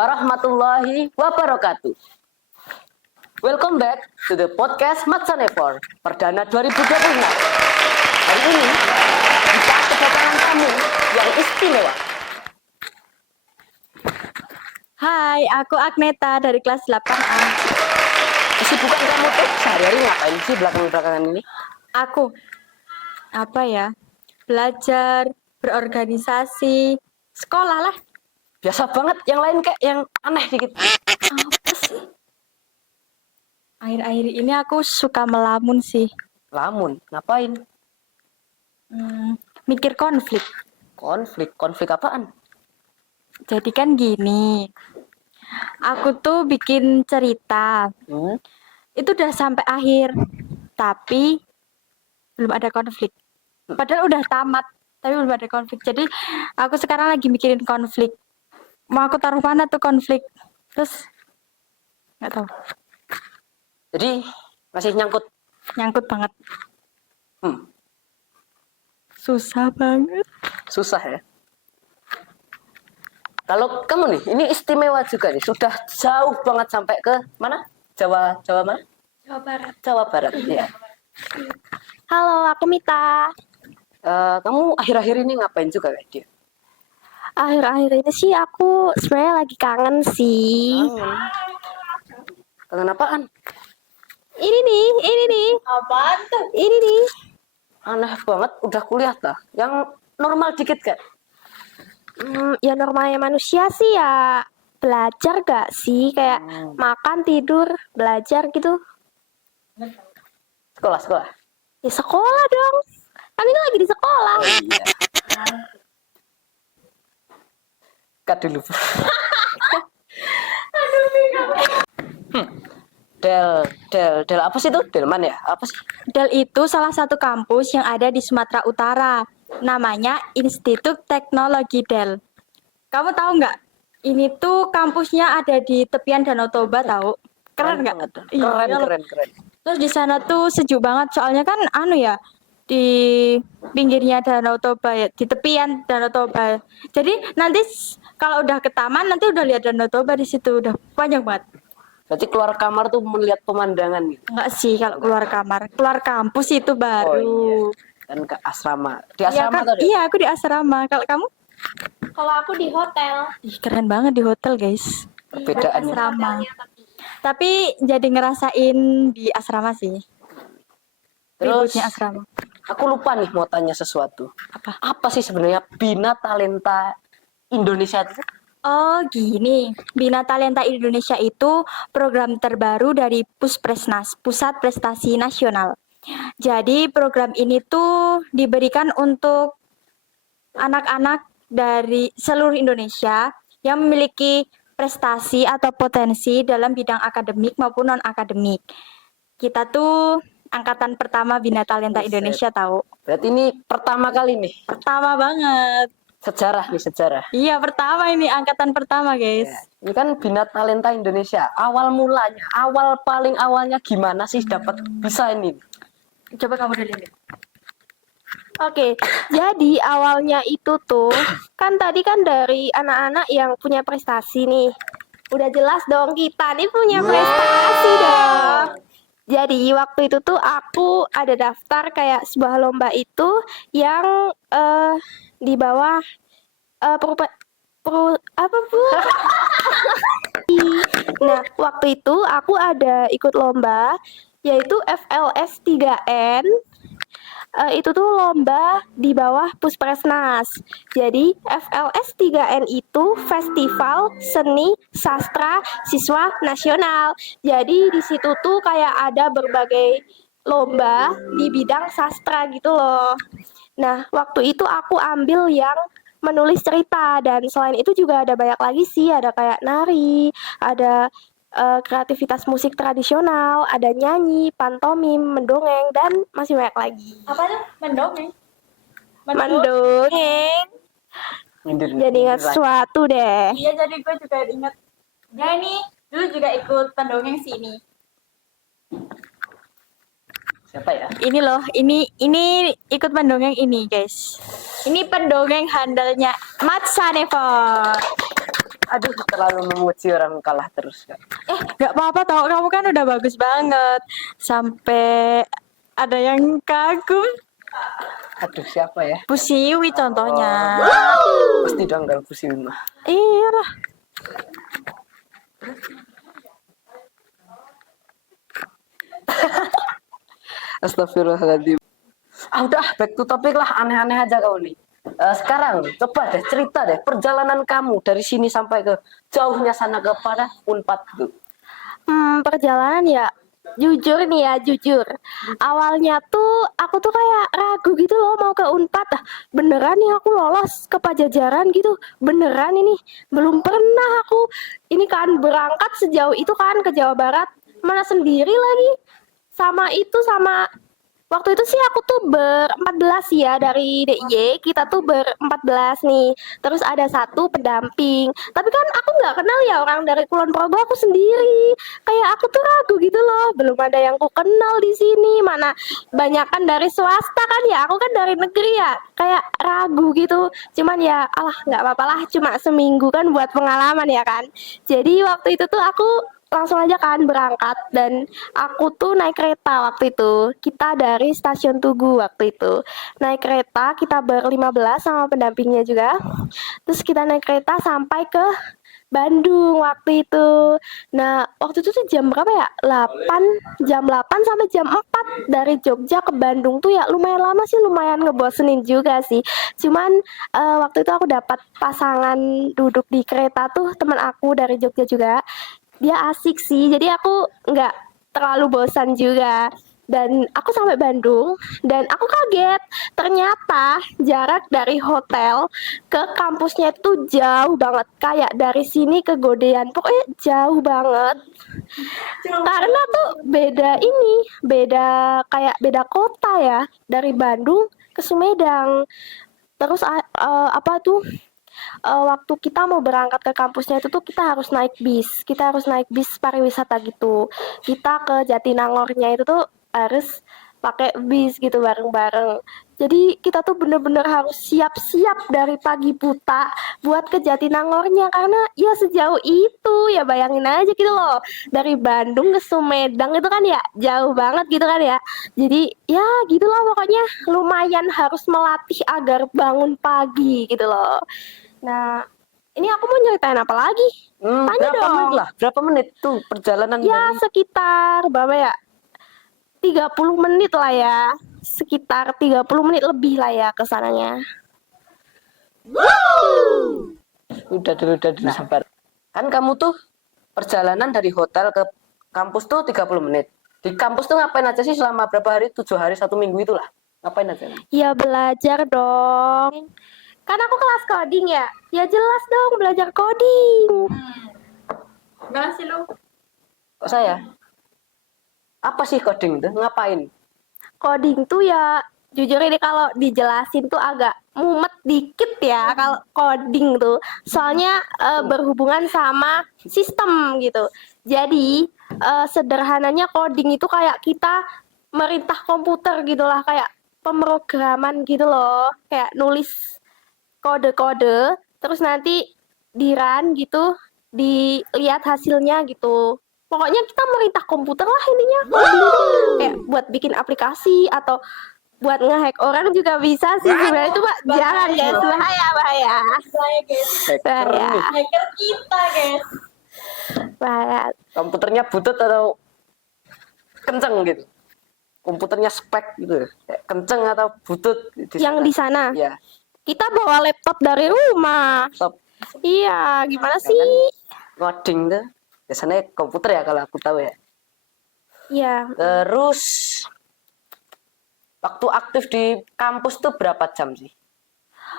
warahmatullahi wabarakatuh. Welcome back to the podcast Matsanevor perdana 2026. Hari ini kita kedatangan tamu yang istimewa. Hai, aku Agneta dari kelas 8A. Kesibukan kamu tuh sehari-hari ngapain sih belakangan ini? Aku belajar, berorganisasi, sekolah lah. Biasa banget, yang lain kayak yang aneh dikit. Apa sih? Akhir-akhir ini aku suka melamun sih. Lamun, ngapain? Mikir konflik. Konflik apaan? Jadi kan gini, aku tuh bikin cerita. Itu udah sampai akhir, tapi belum ada konflik. Padahal udah tamat, tapi belum ada konflik. Jadi aku sekarang lagi mikirin konflik. Mau aku taruh mana tuh konflik? Terus nggak tahu. Jadi masih Nyangkut banget. Hmm. Susah banget. Susah ya. Kalau kamu nih, ini istimewa juga nih. Sudah jauh banget sampai ke mana? Jawa mana? Jawa Barat. Jawa Barat. Ya. Halo, aku Mita. Kamu akhir-akhir ini ngapain juga kayak dia? Akhir-akhir ini sih aku sebenarnya lagi kangen sih. Kangen apaan? Ini nih. Apaan tuh? Ini nih. Aneh banget, udah kuliah dah. Yang normal dikit kan? Ya normalnya manusia sih ya belajar gak sih? Kayak makan, tidur, belajar gitu. Sekolah. Ya sekolah dong. Kan ini lagi di sekolah. Cut dulu. Del apa sih itu? Delman ya? Apa sih? Del itu salah satu kampus yang ada di Sumatera Utara. Namanya Institut Teknologi Del. Kamu tahu nggak? Ini tuh kampusnya ada di tepian Danau Toba, tahu? Keren nggak? Keren. Terus di sana tuh sejuk banget, soalnya kan di pinggirnya Danau Toba ya, di tepian Danau Toba. Jadi nanti kalau udah ke taman nanti udah lihat Danau Toba di situ, udah panjang banget. Berarti keluar kamar tuh melihat pemandangan gitu. Enggak sih kalau keluar kamar, keluar kampus itu baru. Oh, iya. Dan ke asrama. Di asrama kan, iya, aku di asrama. Kalau kamu? Kalau aku di hotel. Ih, keren banget di hotel, guys. Perbedaan Asrama. Tapi jadi ngerasain di asrama sih. Terus Ributnya asrama. aku lupa nih mau tanya sesuatu. Apa? Apa sih sebenarnya Bina Talenta Indonesia itu? Oh gini, Bina Talenta Indonesia itu program terbaru dari Puspresnas, Pusat Prestasi Nasional. Jadi program ini tuh diberikan untuk anak-anak dari seluruh Indonesia yang memiliki prestasi atau potensi dalam bidang akademik maupun non-akademik. Kita tuh angkatan pertama Bina Talenta Indonesia, tahu? Berarti ini pertama kali nih. Pertama banget. Sejarah. Iya, pertama ini angkatan pertama, guys. Ya, ini kan Bina Talenta Indonesia. Paling awalnya gimana sih dapat bisa ini? Coba kamu dulu. Oke, jadi awalnya itu tuh kan tadi kan dari anak-anak yang punya prestasi nih. Udah jelas dong kita nih punya prestasi dong. Jadi waktu itu tuh aku ada daftar kayak sebuah lomba itu yang di bawah apa Bu? Nah, waktu itu aku ada ikut lomba yaitu FLS 3N. Itu tuh lomba di bawah Puspresnas. Jadi FLS 3N itu Festival Seni Sastra Siswa Nasional. Jadi di situ tuh kayak ada berbagai lomba di bidang sastra gitu loh. Nah, waktu itu aku ambil yang menulis cerita, dan selain itu juga ada banyak lagi sih, ada kayak nari, ada kreativitas musik tradisional, ada nyanyi, pantomim, mendongeng, dan masih banyak lagi. Apa tuh? Mendongeng? Mendongeng. Jadi ingat sesuatu deh. Iya, jadi gue juga ingat. Dia ini dulu juga ikut pendongeng sini. Siapa ya? Ini loh, ini ikut pendongeng ini, guys. Ini pendongeng handalnya Matsanevor. Aduh, terlalu memuji orang kalah terus, Kak. Gak apa-apa tau, kamu kan udah bagus banget. Sampai ada yang kagum. Aduh, siapa ya? Pusiwi contohnya. Pasti dong kalau pusing mah. Iya lah. Astagfirullahaladzim. Udah, back to topic lah. Aneh-aneh aja kau nih. Sekarang, coba deh cerita deh perjalanan kamu dari sini sampai ke jauhnya sana kepada Unpad itu. Perjalanan ya, jujur nih ya, jujur. Awalnya tuh aku tuh kayak ragu gitu loh mau ke Unpad. Beneran nih aku lolos ke Pajajaran gitu. Beneran ini. Belum pernah aku ini kan berangkat sejauh itu kan ke Jawa Barat. Mana sendiri lagi. Sama waktu itu sih aku tuh ber-14 ya dari DIY, kita tuh ber-14 nih. Terus ada satu pendamping. Tapi kan aku nggak kenal ya orang dari Kulon Progo, aku sendiri. Kayak aku tuh ragu gitu loh, belum ada yang ku kenal di sini. Mana banyakan dari swasta kan ya, aku kan dari negeri ya. Kayak ragu gitu. Cuman ya, alah nggak apa-apa lah, cuma seminggu kan buat pengalaman ya kan. Jadi waktu itu tuh aku langsung aja kan berangkat dan aku tuh naik kereta waktu itu. Kita dari stasiun Tugu waktu itu. Naik kereta kita ber-15 sama pendampingnya juga. Terus kita naik kereta sampai ke Bandung waktu itu. Nah, waktu itu tuh jam berapa ya? Jam 8 sampai jam 4 dari Jogja ke Bandung tuh ya lumayan lama sih, lumayan ngebosenin juga sih. Cuman waktu itu aku dapat pasangan duduk di kereta tuh teman aku dari Jogja juga. Dia asik sih, jadi aku nggak terlalu bosan juga. Dan aku sampai Bandung, dan aku kaget. Ternyata jarak dari hotel ke kampusnya itu jauh banget. Kayak dari sini ke Godean, pokoknya jauh banget. Karena tuh beda kota ya. Dari Bandung ke Sumedang. Terus apa tuh? Waktu kita mau berangkat ke kampusnya itu tuh kita harus naik bis pariwisata gitu. Kita ke Jatinangornya itu tuh harus pakai bis gitu bareng-bareng. Jadi kita tuh bener-bener harus siap-siap dari pagi buta buat ke Jatinangornya karena ya sejauh itu ya, bayangin aja gitu loh, dari Bandung ke Sumedang itu kan ya jauh banget gitu kan ya. Jadi ya gitulah pokoknya, lumayan harus melatih agar bangun pagi gitu loh. Nah, ini aku mau nyeritain apa lagi? Tanya Berapa dong. menit lah? Berapa menit tuh perjalanan Ya dari sekitar berapa ya? 30 menit lah ya. Sekitar 30 menit lebih lah ya ke sananya. udah dulu sabar. Kan kamu tuh perjalanan dari hotel ke kampus tuh 30 menit. Di kampus tuh ngapain aja sih selama berapa hari? 7 hari, 1 minggu itulah. Ngapain aja? Ya belajar dong. Kan aku kelas coding ya. Ya jelas dong belajar coding. Gak sih lu? Kok saya? Apa sih coding tuh? Ngapain? Coding tuh ya jujur ini kalau dijelasin tuh agak mumet dikit ya kalau coding tuh. Soalnya berhubungan sama sistem gitu. Jadi sederhananya coding itu kayak kita merintah komputer gitulah, kayak pemrograman gitu loh. Kayak nulis kode-kode terus nanti di-run gitu, dilihat hasilnya gitu. Pokoknya kita merintah komputer lah intinya. Coding tuh kayak buat bikin aplikasi atau buat ngehack orang juga bisa sih sebenarnya. Itu Pak, jangan guys, bahaya. Bahaya guys. Hacker Bahaya. nih. Hacker kita guys. Bahaya. Komputernya butut atau kenceng gitu? Komputernya spek gitu, kayak kenceng atau butut? Yang di sana. Ya, Kita bawa laptop dari rumah. top Iya, gimana sih? ngoding tuh. Biasanya komputer ya kalau aku tahu ya. Iya, Terus waktu aktif di kampus tuh berapa jam sih?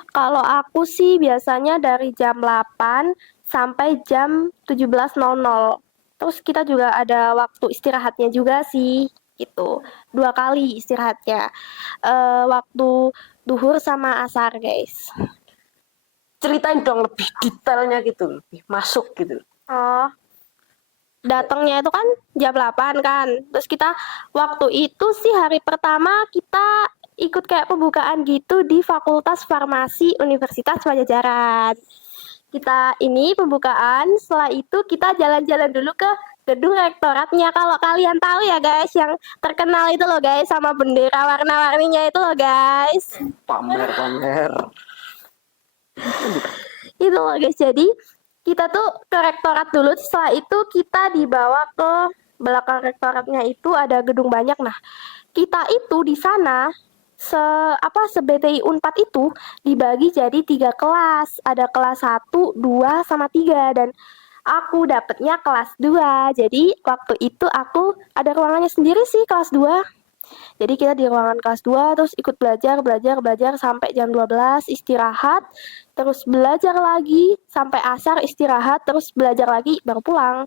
kalau aku sih biasanya dari jam 8 sampai jam 17.00. Terus kita juga ada waktu istirahatnya juga sih, gitu. 2 kali istirahatnya. Waktu duhur sama asar, guys. Ceritain dong lebih detailnya gitu, lebih masuk gitu. Oh, datangnya itu kan jam 8 kan. Terus kita waktu itu sih hari pertama kita ikut kayak pembukaan gitu di Fakultas Farmasi Universitas Pajajaran. kita ini pembukaan, setelah itu kita jalan-jalan dulu ke gedung rektoratnya. Kalau kalian tahu ya guys, yang terkenal itu loh guys, sama bendera warna-warninya itu loh guys. Pamer. Itu loh guys, jadi kita tuh ke rektorat dulu, setelah itu kita dibawa ke belakang rektoratnya, itu ada gedung banyak. Nah, kita itu di sana se-BTI Unpad itu dibagi jadi 3 kelas. Ada kelas 1, 2, sama 3, dan aku dapetnya kelas 2. Jadi waktu itu aku ada ruangannya sendiri sih, kelas 2. Jadi kita di ruangan kelas 2 terus ikut belajar sampai jam 12 istirahat, terus belajar lagi sampai asar, istirahat, terus belajar lagi baru pulang.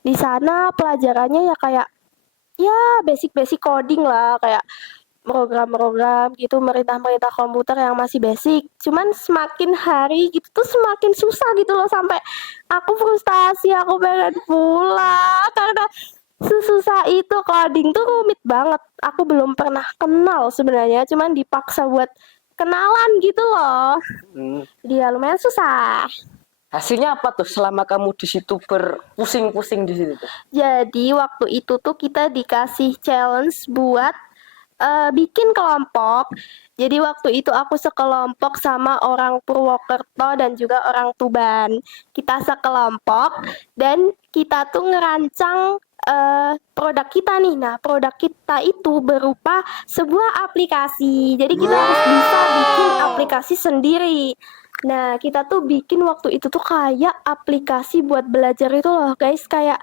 Di sana pelajarannya ya kayak ya basic coding lah, kayak program-program gitu, merintah komputer yang masih basic. Cuman semakin hari gitu tuh semakin susah gitu loh, sampai aku frustasi, aku pengen pulang karena sesusah itu. Coding tuh rumit banget. Aku belum pernah kenal sebenarnya, cuman dipaksa buat kenalan gitu loh. Jadi ya lumayan susah. Hasilnya apa tuh selama kamu di situ berpusing-pusing di situ tuh? Jadi waktu itu tuh kita dikasih challenge buat bikin kelompok. Jadi waktu itu aku sekelompok sama orang Purwokerto dan juga orang Tuban. Kita sekelompok dan kita tuh ngerancang produk kita nih. Nah, produk kita itu berupa sebuah aplikasi. Jadi kita harus bisa bikin aplikasi sendiri. Nah, kita tuh bikin waktu itu tuh kayak aplikasi buat belajar itu loh, guys, kayak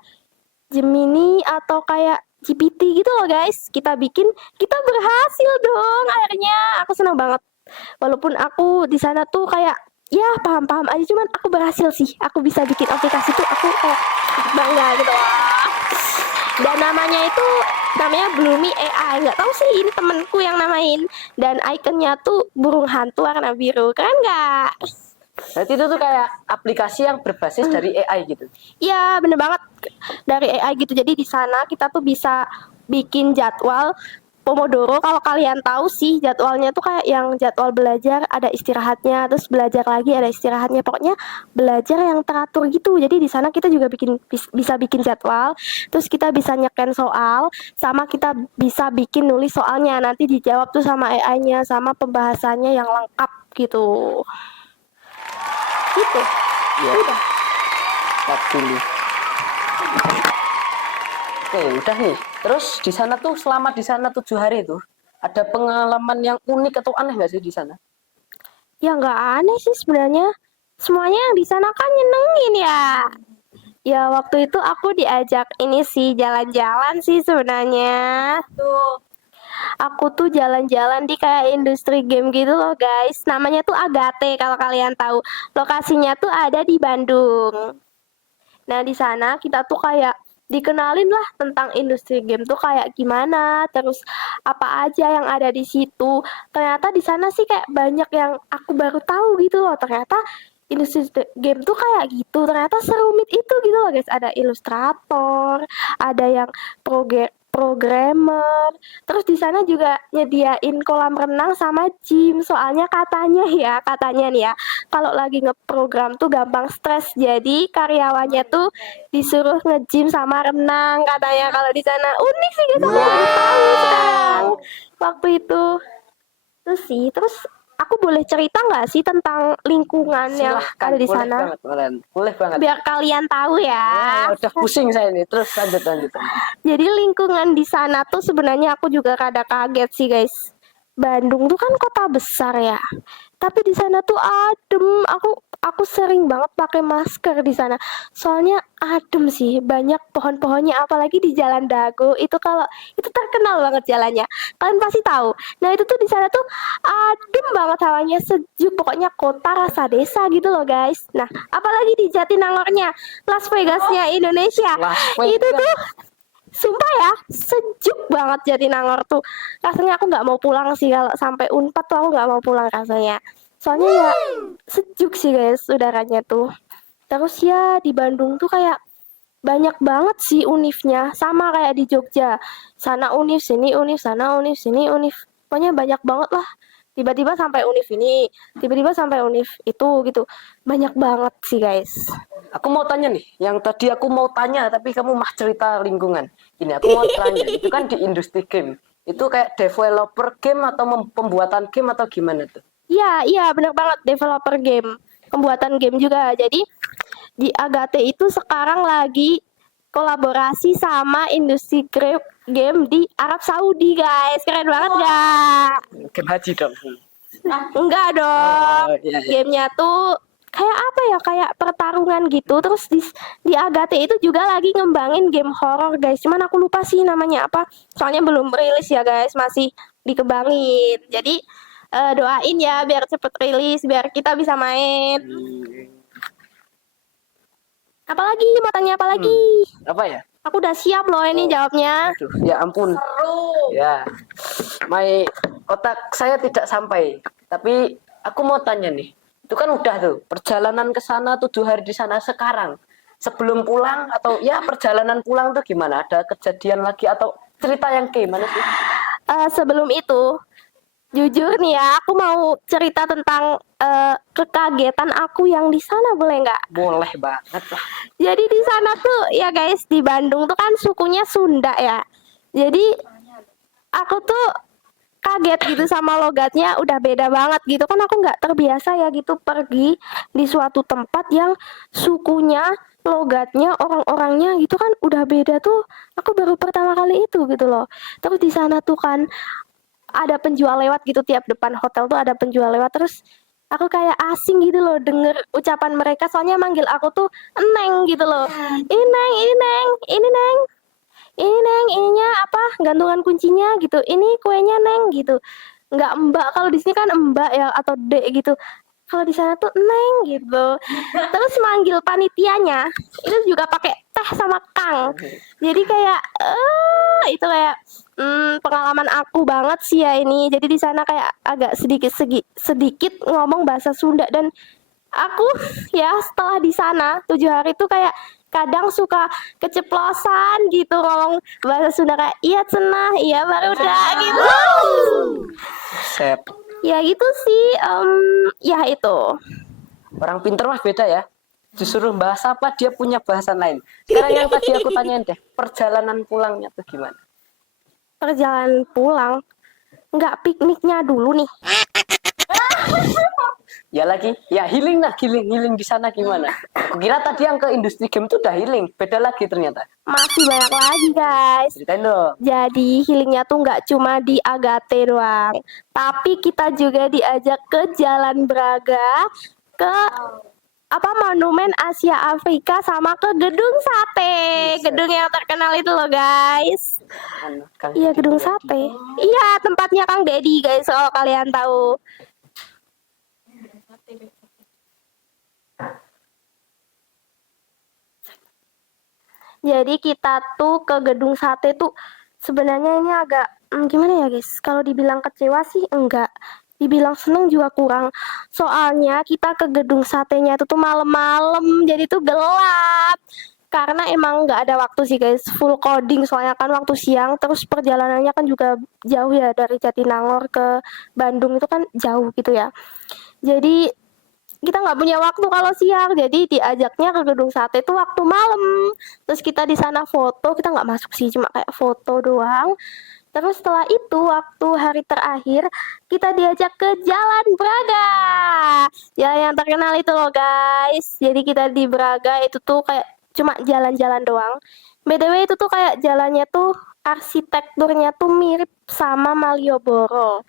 Gemini atau kayak GPT gitu loh guys. Kita bikin, kita berhasil dong akhirnya. Aku senang banget. Walaupun aku di sana tuh kayak ya paham-paham aja, cuman aku berhasil sih. Aku bisa bikin aplikasi tuh, aku kayak bangga gitu loh. Dan namanya Bloomy AI. Nggak tahu sih, ini temenku yang namain. Dan ikonnya tuh burung hantu warna biru. Keren nggak? Berarti itu tuh kayak aplikasi yang berbasis dari AI gitu. Iya, bener banget, dari AI gitu. Jadi di sana kita tuh bisa bikin jadwal Pomodoro. Kalau kalian tahu sih, jadwalnya tuh kayak yang jadwal belajar ada istirahatnya, terus belajar lagi ada istirahatnya. Pokoknya belajar yang teratur gitu. Jadi di sana kita juga bisa bikin jadwal, terus kita bisa nyeken soal, sama kita bisa bikin nulis soalnya. Nanti dijawab tuh sama AI-nya, sama pembahasannya yang lengkap gitu. Gitu. Iya. Udah. Stop dulu. Oke, udah nih. Terus di sana tuh selama di sana 7 hari itu ada pengalaman yang unik atau aneh nggak sih di sana? Ya nggak aneh sih sebenarnya. Semuanya yang di sana kan nyenengin ya. Ya waktu itu aku diajak ini sih jalan-jalan sih sebenarnya. Aku tuh jalan-jalan di kayak industri game gitu loh guys. Namanya tuh Agate kalau kalian tahu. Lokasinya tuh ada di Bandung. Nah di sana kita tuh kayak dikenalin lah tentang industri game tuh kayak gimana, terus apa aja yang ada di situ. Ternyata di sana sih kayak banyak yang aku baru tahu gitu loh. Ternyata industri game tuh kayak gitu. Ternyata serumit itu gitu loh guys. Ada ilustrator, ada yang programmer. Terus di sana juga nyediain kolam renang sama gym. Soalnya katanya nih ya, kalau lagi ngeprogram tuh gampang stres. Jadi karyawannya tuh disuruh nge-gym sama renang katanya kalau di sana. Unik sih guys, aku baru tahu sekarang. Waktu itu. Terus aku boleh cerita nggak sih tentang lingkungan yang Silahkan, ada di boleh sana? banget, boleh banget. Biar kalian tahu ya. Udah pusing saya nih. Terus lanjut. Jadi lingkungan di sana tuh sebenarnya aku juga rada kaget sih guys. Bandung tuh kan kota besar ya. Tapi di sana tuh adem. Aku sering banget pakai masker di sana. Soalnya adem sih, banyak pohon-pohonnya, apalagi di Jalan Dago. Itu terkenal banget jalannya. Kalian pasti tahu. Nah, itu tuh di sana tuh adem banget hawanya, sejuk, pokoknya kota rasa desa gitu loh, guys. Nah, apalagi di Jatinangornya, Las Vegasnya Indonesia. Las Itu Vegas. tuh sumpah ya, sejuk banget Jatinangor tuh. Rasanya aku nggak mau pulang sih, kalau sampai Unpad tuh aku nggak mau pulang rasanya. Soalnya ya sejuk sih guys udaranya tuh. Terus ya di Bandung tuh kayak banyak banget sih univnya. Sama kayak di Jogja. Sana univ, sini univ, sana univ, sini univ. Pokoknya banyak banget lah. tiba-tiba sampai univ ini, tiba-tiba sampai univ itu gitu. Banyak banget sih guys. Aku mau tanya nih, yang tadi aku mau tanya tapi kamu mah cerita lingkungan. Ini aku mau tanya, itu kan di industri game. Itu kayak developer game atau pembuatan game atau gimana tuh? Iya benar banget, developer game, pembuatan game juga. Jadi di Agate itu sekarang lagi kolaborasi sama industri game di Arab Saudi guys. Keren banget gak? Game haji dong. Enggak dong. Oh, iya, iya. Gamenya tuh kayak apa ya, kayak pertarungan gitu. Terus di Agate itu juga lagi ngembangin game horror guys. Cuman aku lupa sih namanya apa. Soalnya belum rilis ya guys, masih dikembangin. Jadi doain ya biar cepet rilis, biar kita bisa main. Apalagi mau tanya apa lagi? Apa ya? Aku udah siap loh ini jawabnya. Aduh, ya ampun. Ya, otak saya tidak sampai. Tapi aku mau tanya nih, itu kan udah tuh perjalanan ke sana 7 hari di sana sekarang. Sebelum pulang atau ya perjalanan pulang tuh gimana? Ada kejadian lagi atau cerita yang gimana sih? Sebelum itu, jujur nih ya, aku mau cerita tentang kekagetan aku yang di sana, boleh nggak? Boleh banget lah. Jadi di sana tuh ya guys, di Bandung tuh kan sukunya Sunda ya. Jadi aku tuh kaget gitu sama logatnya, udah beda banget gitu kan. Aku nggak terbiasa ya gitu pergi di suatu tempat yang sukunya, logatnya, orang-orangnya gitu kan udah beda tuh. Aku baru pertama kali itu gitu loh. Terus di sana tuh kan ada penjual lewat gitu, tiap depan hotel tuh ada penjual lewat. Terus aku kayak asing gitu loh denger ucapan mereka, soalnya manggil aku tuh Neng gitu loh. Ini Neng, ini Neng, ini Neng, ini Neng, ininya apa, gantungan kuncinya gitu, ini kuenya Neng gitu. Nggak Mbak, kalau di sini kan Mbak ya atau Dek gitu. Kalau di sana tuh Neng gitu. Terus manggil panitianya itu juga pakai teh sama Kang. Jadi kayak itu kayak pengalaman aku banget sih ya ini. Jadi di sana kayak agak sedikit ngomong bahasa Sunda. Dan aku ya setelah di sana 7 hari tuh kayak kadang suka keceplosan gitu ngomong bahasa Sunda, kayak iya cenah, iya baru dah gitu. Set. Ya gitu sih, ya itu. Orang pinter mah beda ya. Disuruh bahasa apa dia punya bahasa lain. Sekarang yang tadi aku tanyain deh, perjalanan pulangnya tuh gimana? Perjalanan pulang, nggak pikniknya dulu nih. Ya lagi, ya healing lah, healing di sana gimana? Aku kira tadi yang ke industri game tuh udah healing, beda lagi ternyata. Masih banyak lagi guys. Ceritain dong. Jadi healingnya tuh nggak cuma di Agate doang, tapi kita juga diajak ke Jalan Braga, ke apa Monumen Asia Afrika, sama ke Gedung Sate, gedung yang terkenal itu loh guys. Kang Iya, Didi Gedung Mulyadi. Sate. Iya, tempatnya Kang Dedi guys, kalau kalian tahu. Jadi kita tuh ke Gedung Sate tuh sebenarnya ini agak gimana ya guys? Kalau dibilang kecewa sih enggak, dibilang seneng juga kurang. Soalnya kita ke Gedung Satenya itu tuh malam-malam, jadi tuh gelap. Karena emang nggak ada waktu sih guys, full coding soalnya kan waktu siang. Terus perjalanannya kan juga jauh ya, dari Jatinangor ke Bandung itu kan jauh gitu ya. Jadi kita nggak punya waktu kalau siang, jadi diajaknya ke Gedung Sate itu waktu malam. Terus kita di sana foto, kita nggak masuk sih, cuma kayak foto doang. Terus setelah itu waktu hari terakhir kita diajak ke Jalan Braga, jalan yang terkenal itu loh guys. Jadi kita di Braga itu tuh kayak cuma jalan-jalan doang. BTW itu tuh kayak jalannya tuh arsitekturnya tuh mirip sama Malioboro.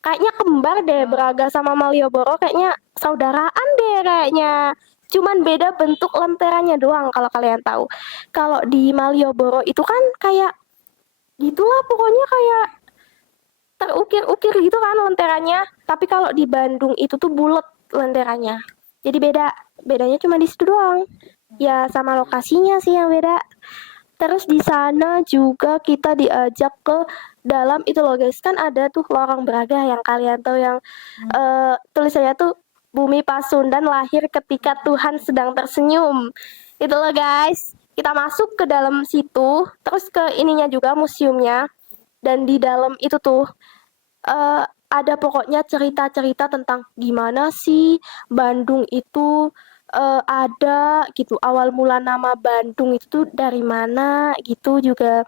Kayaknya kembar deh Braga sama Malioboro, kayaknya saudaraan deh kayaknya. Cuman beda bentuk lenteranya doang kalau kalian tahu. Kalau di Malioboro itu kan kayak gitulah pokoknya, kayak terukir-ukir gitu kan lenteranya. Tapi kalau di Bandung itu tuh bulat lenteranya. Jadi bedanya cuma di situ doang. Ya sama lokasinya sih yang beda. Terus di sana juga kita diajak ke dalam itu loh guys, kan ada tuh lorong Braga yang kalian tahu yang tulisannya tuh Bumi Pasundan lahir ketika Tuhan sedang tersenyum. Itu loh guys. Kita masuk ke dalam situ, terus ke ininya juga museumnya. Dan di dalam itu tuh ada pokoknya cerita-cerita tentang gimana sih Bandung itu ada gitu. Awal mula nama Bandung itu tuh dari mana gitu juga.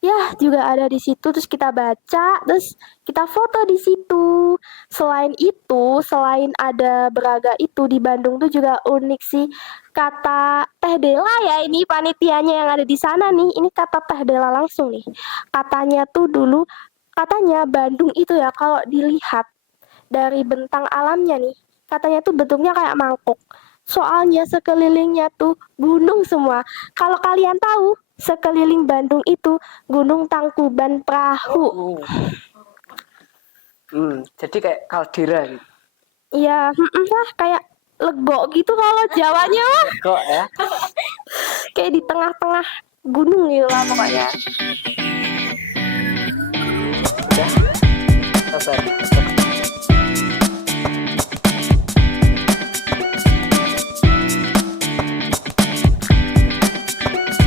Ya, juga ada di situ terus kita baca, terus kita foto di situ. Selain itu, selain ada Braga itu di Bandung tuh juga unik sih. Kata Teh Dela ya, ini panitianya yang ada di sana nih. Ini kata Teh Dela langsung nih. Katanya tuh dulu katanya Bandung itu ya kalau dilihat dari bentang alamnya nih, katanya tuh bentuknya kayak mangkuk. Soalnya sekelilingnya tuh gunung semua. Kalau kalian tahu, sekeliling Bandung itu Gunung Tangkuban Perahu. Oh. Jadi kayak kaldera gitu. Iya, lah kayak legok gitu kalau Jawanya mah. Kok ya? Kayak di tengah-tengah gunung gitu lah pokoknya. Udah. Sabar.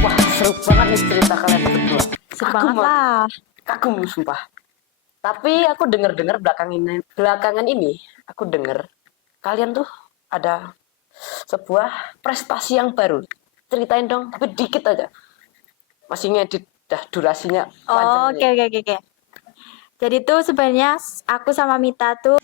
Wah, seru banget nih cerita kalian berdua. Seru Aku banget mah lah. kagum sumpah. Tapi aku dengar-dengar belakangan ini aku dengar kalian tuh ada sebuah prestasi yang baru. Ceritain dong, tapi dikit aja. Masih ngedit dah durasinya Oh, panjang. oke. Jadi tuh sebenarnya aku sama Mita tuh